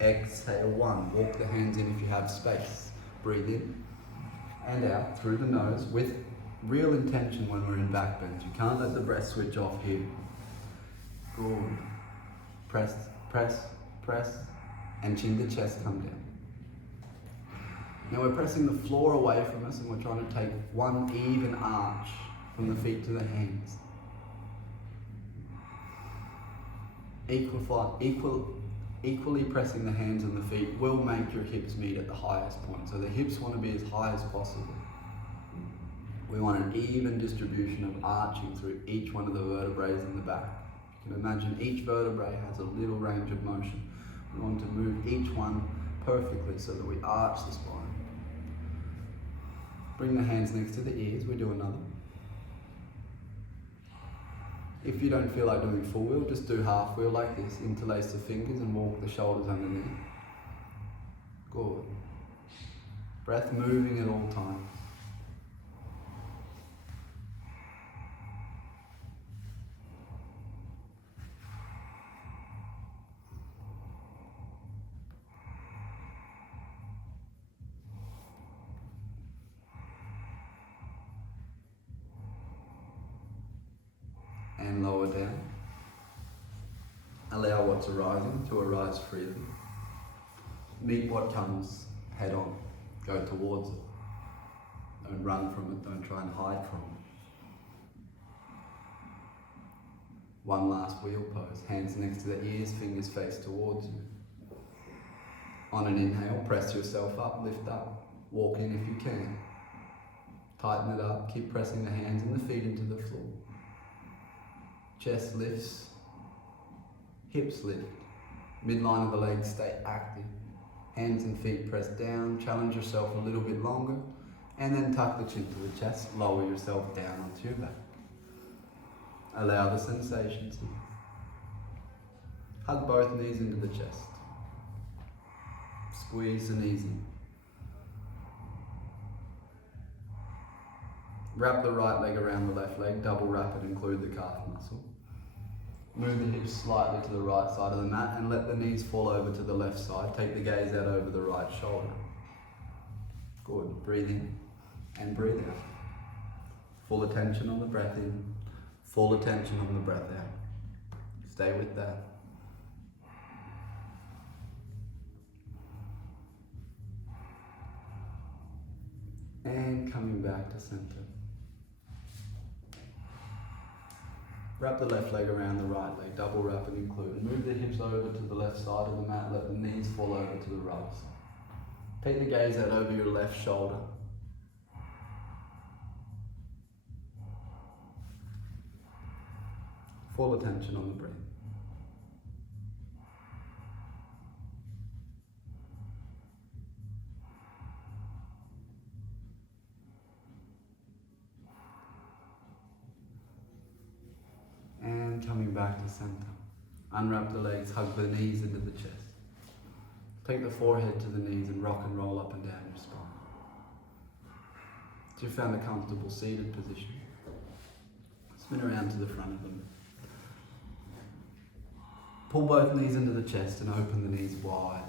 Exhale, 1. Walk the hands in if you have space. Breathe in and out through the nose with real intention when we're in back bend. You can't let the breath switch off here. Good. Press, press, press, and chin to chest, come down. Now we're pressing the floor away from us and we're trying to take one even arch from the feet to the hands. Equally pressing the hands and the feet will make your hips meet at the highest point. So the hips want to be as high as possible. We want an even distribution of arching through each one of the vertebrae in the back. You can imagine each vertebrae has a little range of motion. We want to move each one perfectly so that we arch the spine. Bring the hands next to the ears, we do another. If you don't feel like doing full wheel, just do half wheel like this. Interlace the fingers and walk the shoulders underneath. Good. Breath moving at all times. And lower down. Allow what's arising to arise freely. Meet what comes head on. Go towards it. Don't run from it, don't try and hide from it. One last wheel pose. Hands next to the ears, fingers face towards you. On an inhale, press yourself up, lift up. Walk in if you can. Tighten it up, keep pressing the hands and the feet into the floor. Chest lifts, hips lift, midline of the legs stay active, hands and feet press down, challenge yourself a little bit longer, and then tuck the chin to the chest, lower yourself down onto your back. Allow the sensations here. Hug both knees into the chest. Squeeze the knees in. Wrap the right leg around the left leg, double wrap it, include the calf muscle. Move the hips slightly to the right side of the mat and let the knees fall over to the left side. Take the gaze out over the right shoulder. Good. Breathe in and breathe out. Full attention on the breath in, full attention on the breath out. Stay with that. And coming back to center. Wrap the left leg around the right leg, double wrap and include. Move the hips over to the left side of the mat, let the knees fall over to the right side. Take the gaze out over your left shoulder. Full attention on the breath. And coming back to center. Unwrap the legs, hug the knees into the chest. Take the forehead to the knees and rock and roll up and down your spine. So you found a comfortable seated position. Spin around to the front of them. Pull both knees into the chest and open the knees wide.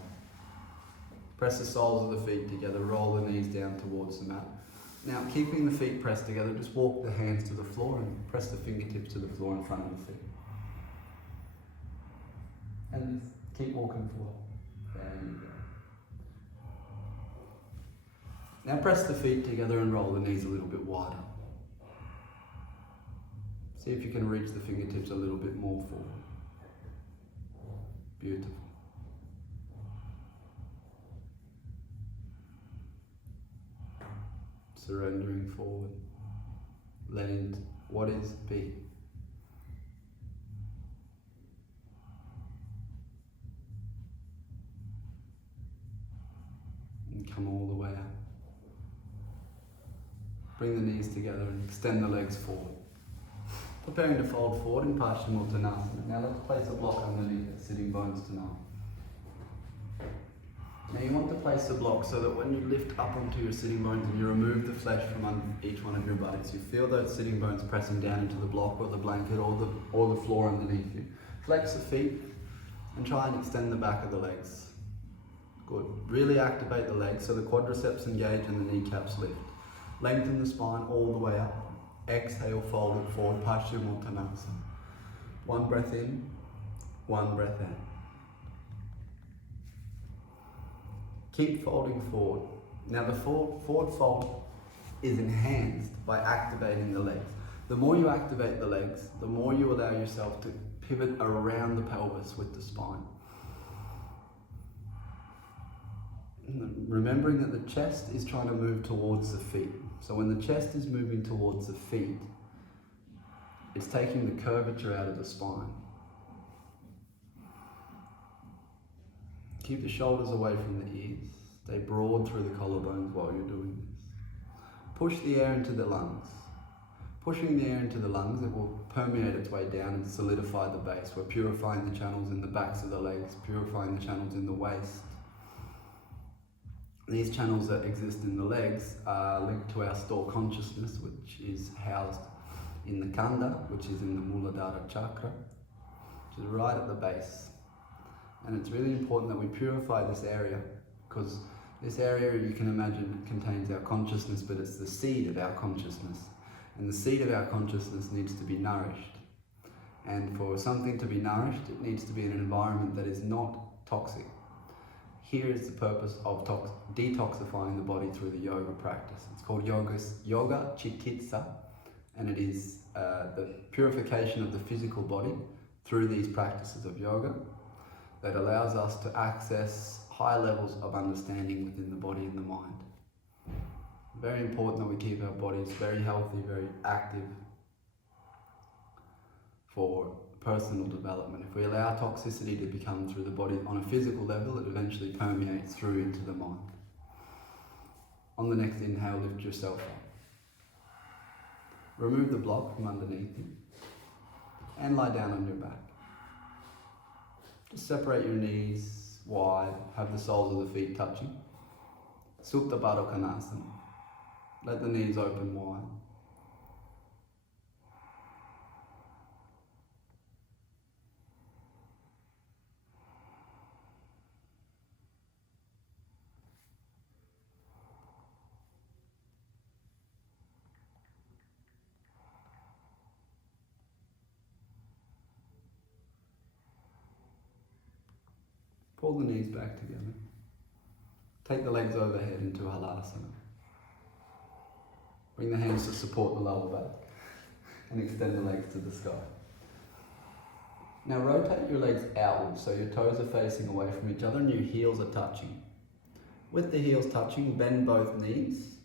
Press the soles of the feet together, roll the knees down towards the mat. Now, keeping the feet pressed together, just walk the hands to the floor and press the fingertips to the floor in front of the feet. And just keep walking forward. There you go. Now press the feet together and roll the knees a little bit wider. See if you can reach the fingertips a little bit more forward. Beautiful. Surrendering forward, letting What is be? And come all the way out. Bring the knees together and extend the legs forward. Preparing to fold forward in puṇya-apuṇya-viṣayāṇāṁ. Now let's place a block underneath the sitting bones tonight. Now you want to place the block so that when you lift up onto your sitting bones and you remove the flesh from under each one of your bodies, you feel those sitting bones pressing down into the block or the blanket or the floor underneath you. Flex the feet and try and extend the back of the legs. Good. Really activate the legs so the quadriceps engage and the kneecaps lift. Lengthen the spine all the way up. Exhale, fold it forward, puṇya-apuṇya-viṣayāṇāṁ. One breath in, one breath out. Keep folding forward. Now the forward fold is enhanced by activating the legs. The more you activate the legs, the more you allow yourself to pivot around the pelvis with the spine. Remembering that the chest is trying to move towards the feet. So when the chest is moving towards the feet, it's taking the curvature out of the spine. Keep the shoulders away from the ears. Stay broad through the collarbones while you're doing this. Push the air into the lungs. Pushing the air into the lungs, it will permeate its way down and solidify the base. We're purifying the channels in the backs of the legs, purifying the channels in the waist. These channels that exist in the legs are linked to our store consciousness, which is housed in the khandha, which is in the Muladhara chakra, which is right at the base. And it's really important that we purify this area, because this area, you can imagine, contains our consciousness, but it's the seed of our consciousness. And the seed of our consciousness needs to be nourished. And for something to be nourished, it needs to be in an environment that is not toxic. Here is the purpose of detoxifying the body through the yoga practice. It's called yogaś-citta-vr, and it is the purification of the physical body through these practices of yoga that allows us to access high levels of understanding within the body and the mind. Very important that we keep our bodies very healthy, very active for personal development. If we allow toxicity to become through the body on a physical level, it eventually permeates through into the mind. On the next inhale, lift yourself up. Remove the block from underneath you and lie down on your back. Just separate your knees wide, have the soles of the feet touching. Supta Baddha Konasana. Let the knees open wide. Pull the knees back together. Take the legs overhead into halasana. Bring the hands to support the lower back and extend the legs to the sky. Now rotate your legs outwards so your toes are facing away from each other and your heels are touching. With the heels touching, bend both knees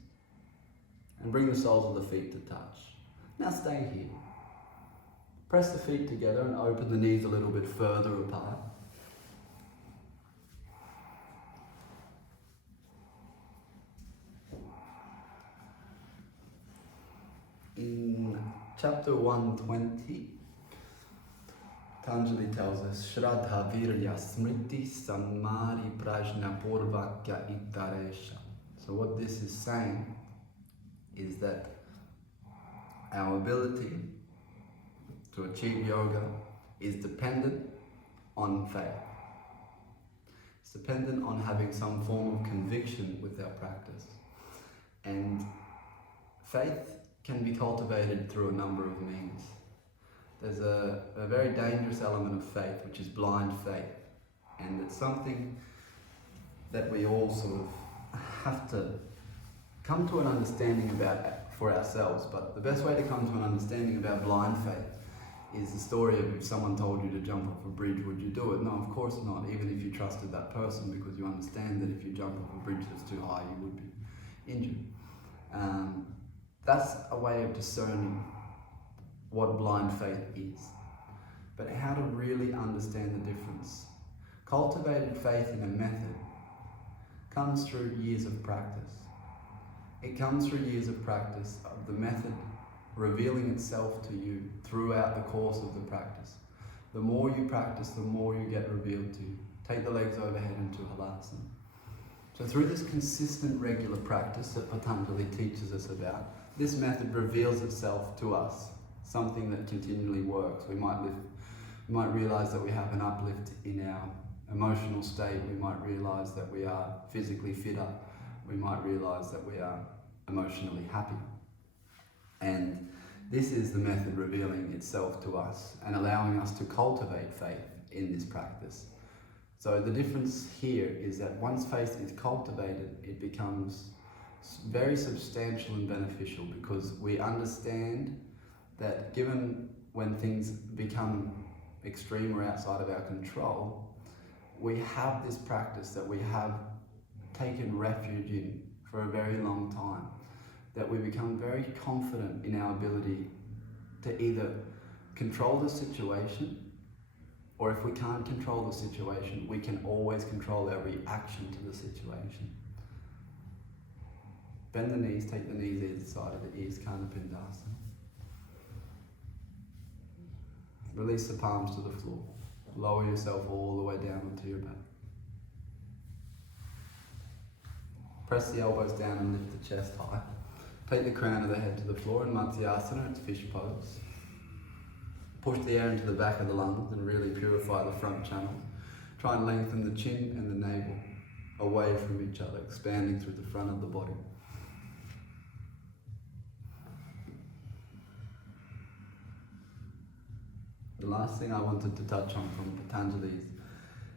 and bring the soles of the feet to touch. Now stay here. Press the feet together and open the knees a little bit further apart. In chapter 120, Patanjali tells us, Shraddha virya smriti sammari prajna purvakya ittaresha. So what this is saying is that our ability to achieve yoga is dependent on faith. It's dependent on having some form of conviction with our practice. And faith can be cultivated through a number of means. There's a very dangerous element of faith, which is blind faith. And it's something that we all sort of have to come to an understanding about for ourselves. But the best way to come to an understanding about blind faith is the story of if someone told you to jump off a bridge, would you do it? No, of course not, even if you trusted that person, because you understand that if you jump off a bridge that's too high, you would be injured. That's a way of discerning what blind faith is, but how to really understand the difference. Cultivated faith in a method comes through years of practice. It comes through years of practice of the method revealing itself to you throughout the course of the practice. The more you practice, the more you get revealed to you. Take the legs overhead into halasana. So through this consistent, regular practice that Patanjali teaches us about, this method reveals itself to us, something that continually works. We might realize that we have an uplift in our emotional state. We might realize that we are physically fitter. We might realize that we are emotionally happy. And this is the method revealing itself to us and allowing us to cultivate faith in this practice. So the difference here is that once faith is cultivated, it becomes very substantial and beneficial, because we understand that given when things become extreme or outside of our control, we have this practice that we have taken refuge in for a very long time, that we become very confident in our ability to either control the situation, or if we can't control the situation, we can always control our reaction to the situation. Bend the knees, take the knees either side of the ears, Kanapindasana. Release the palms to the floor. Lower yourself all the way down onto your back. Press the elbows down and lift the chest high. Take the crown of the head to the floor in Matsyasana, it's fish pose. Push the air into the back of the lungs and really purify the front channels. Try and lengthen the chin and the navel away from each other, expanding through the front of the body. The last thing I wanted to touch on from Patanjali is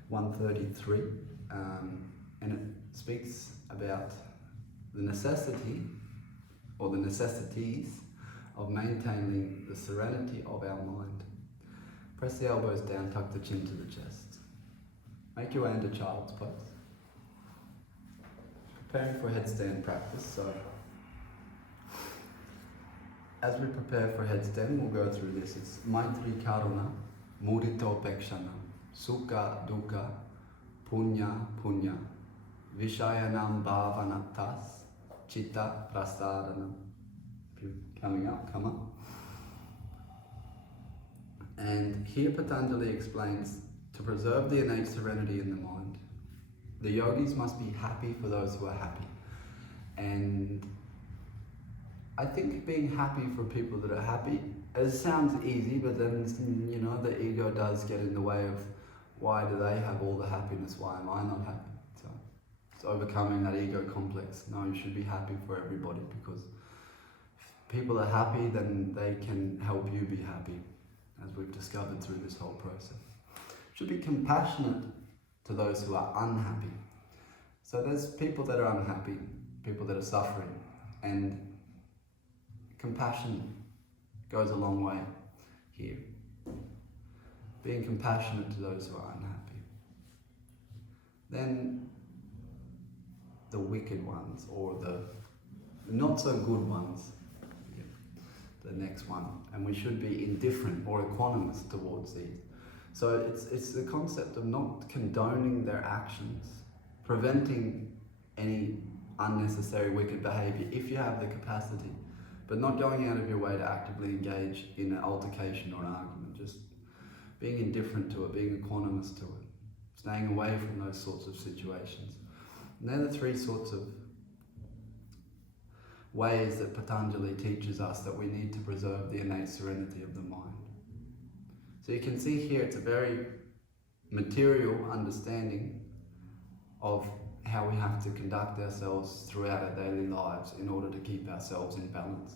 133, and it speaks about the necessity, or the necessities, of maintaining the serenity of our mind. Press the elbows down, tuck the chin to the chest. Make your way into child's pose. Preparing for headstand practice, so as we prepare for headstand, we'll go through this. It's maitrī karuṇā, mudito-pekṣāṇāṁ, sukha-duḥkha, puṇya-apuṇya-viṣayāṇāṁ, bhāvanātaḥ, citta-prasādanam. If you're coming up, come up. And here Patanjali explains, to preserve the innate serenity in the mind, the yogis must be happy for those who are happy. And I think being happy for people that are happy, it sounds easy, but then, you know, the ego does get in the way of, why do they have all the happiness? Why am I not happy? So it's overcoming that ego complex. No, you should be happy for everybody, because if people are happy, then they can help you be happy, as we've discovered through this whole process. Should be compassionate to those who are unhappy. So there's people that are unhappy, people that are suffering, and compassion goes a long way here. Being compassionate to those who are unhappy. Then the wicked ones, or the not so good ones, the next one. And we should be indifferent or equanimous towards these. So it's the concept of not condoning their actions, preventing any unnecessary wicked behavior if you have the capacity, but not going out of your way to actively engage in an altercation or an argument, just being indifferent to it, being equanimous to it, staying away from those sorts of situations. And they're the three sorts of ways that Patanjali teaches us that we need to preserve the innate serenity of the mind. So you can see here it's a very material understanding of how we have to conduct ourselves throughout our daily lives in order to keep ourselves in balance.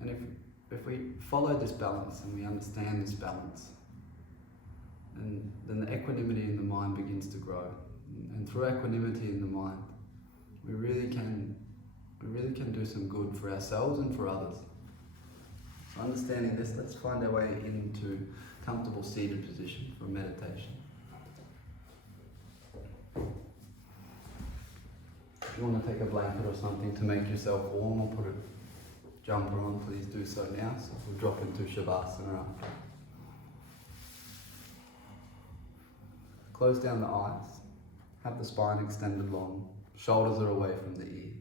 And if we follow this balance and we understand this balance, then the equanimity in the mind begins to grow. And through equanimity in the mind, we really can do some good for ourselves and for others. So understanding this, let's find our way into comfortable seated position for meditation. If you want to take a blanket or something to make yourself warm, or put it jumper on, please do so now. So we'll drop into shavasana after. Close down the eyes. Have the spine extended long. Shoulders are away from the ears.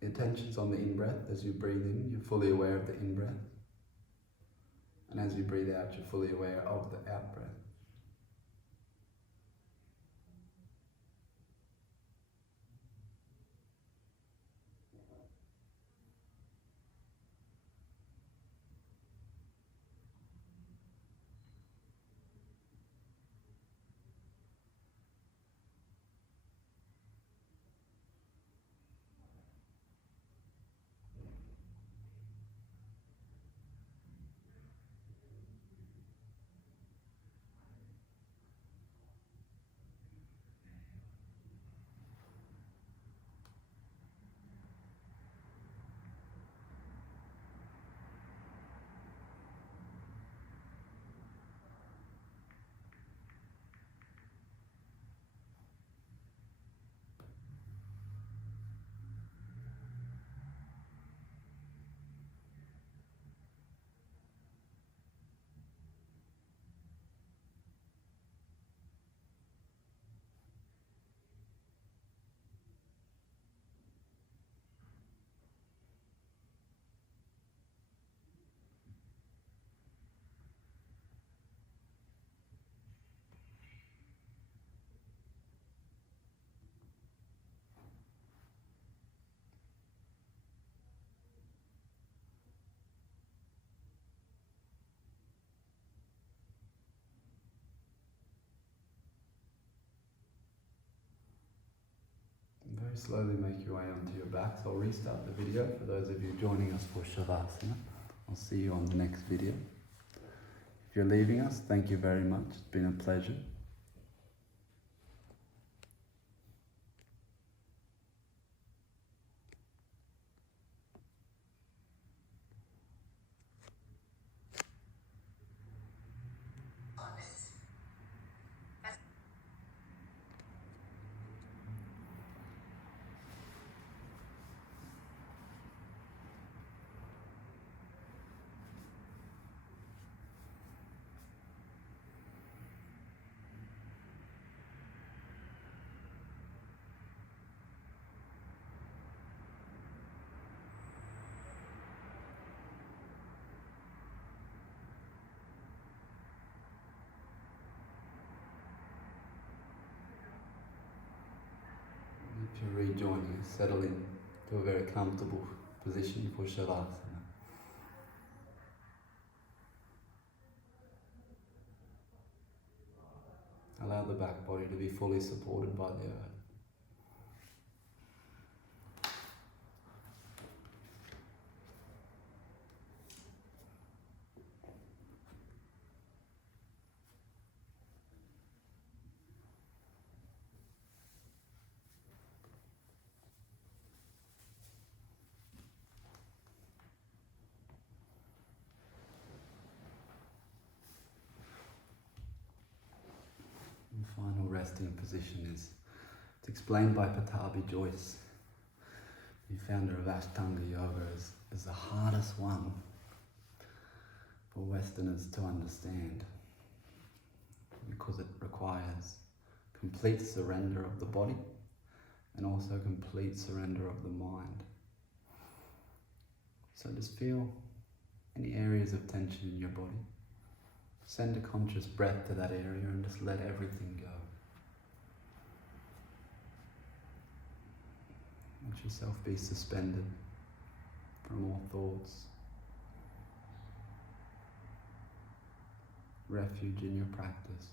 The attention's on the in-breath. As you breathe in, you're fully aware of the in-breath. And as you breathe out, you're fully aware of the out-breath. Very slowly make your way onto your back. So I'll restart the video for those of you joining us for Shavasana. I'll see you on the next video. If you're leaving us, thank you very much. It's been a pleasure. If you're rejoining, settle in to a very comfortable position for Shavasana. Allow the back body to be fully supported by the earth. The final resting position is explained by Patabi Joyce, the founder of Ashtanga Yoga, is the hardest one for Westerners to understand because it requires complete surrender of the body and also complete surrender of the mind. So just feel any areas of tension in your body. Send a conscious breath to that area and just let everything go. Let yourself be suspended from all thoughts. Refuge in your practice.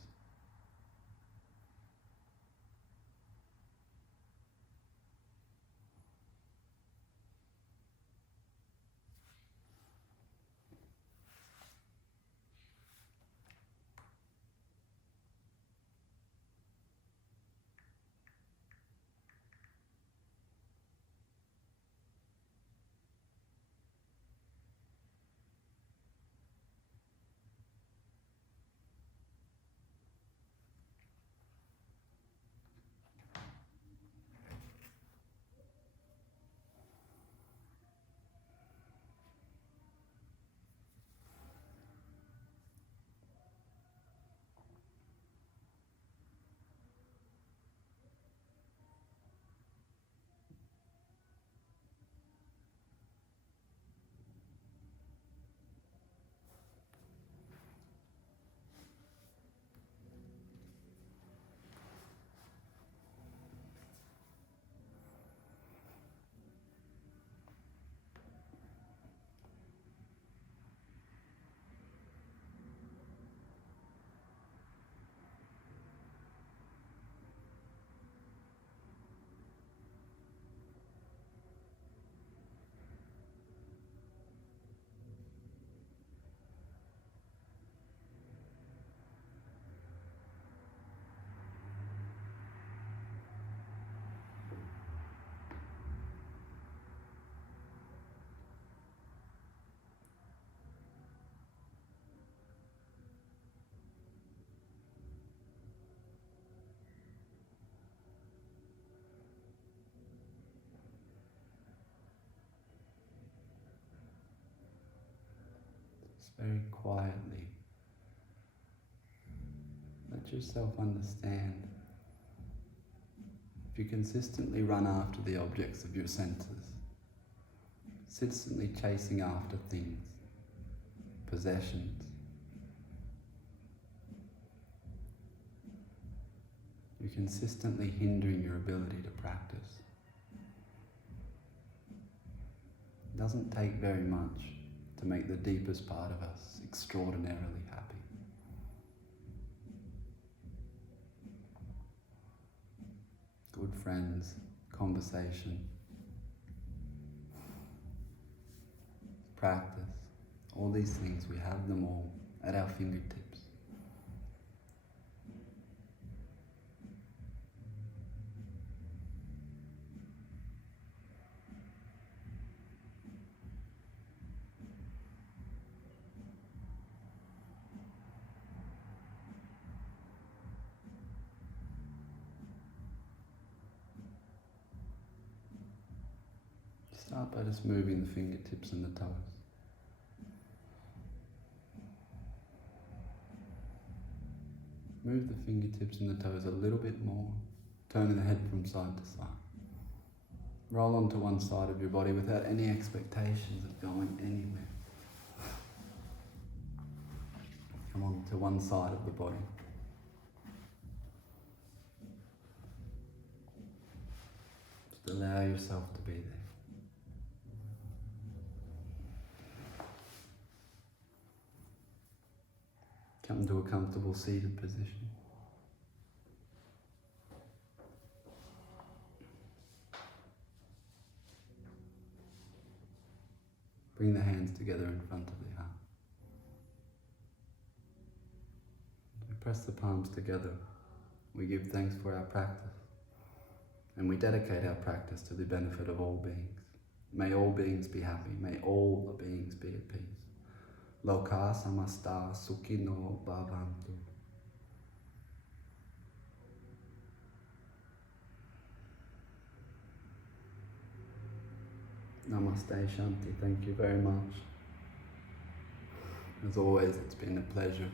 very quietly. Let yourself understand. If you consistently run after the objects of your senses, consistently chasing after things, possessions, you're consistently hindering your ability to practice. It doesn't take very much to make the deepest part of us extraordinarily happy. Good friends, conversation, practice, all these things, we have them all at our fingertips. Start by just moving the fingertips and the toes. Move the fingertips and the toes a little bit more, turning the head from side to side. Roll onto one side of your body without any expectations of going anywhere. Come on to one side of the body. Just allow yourself to be there. Come to a comfortable seated position. Bring the hands together in front of the heart. We press the palms together. We give thanks for our practice. And we dedicate our practice to the benefit of all beings. May all beings be happy. May all the beings be at peace. Lokā samastā sukhino bhavantu. Namaste Shanti, thank you very much. As always, it's been a pleasure.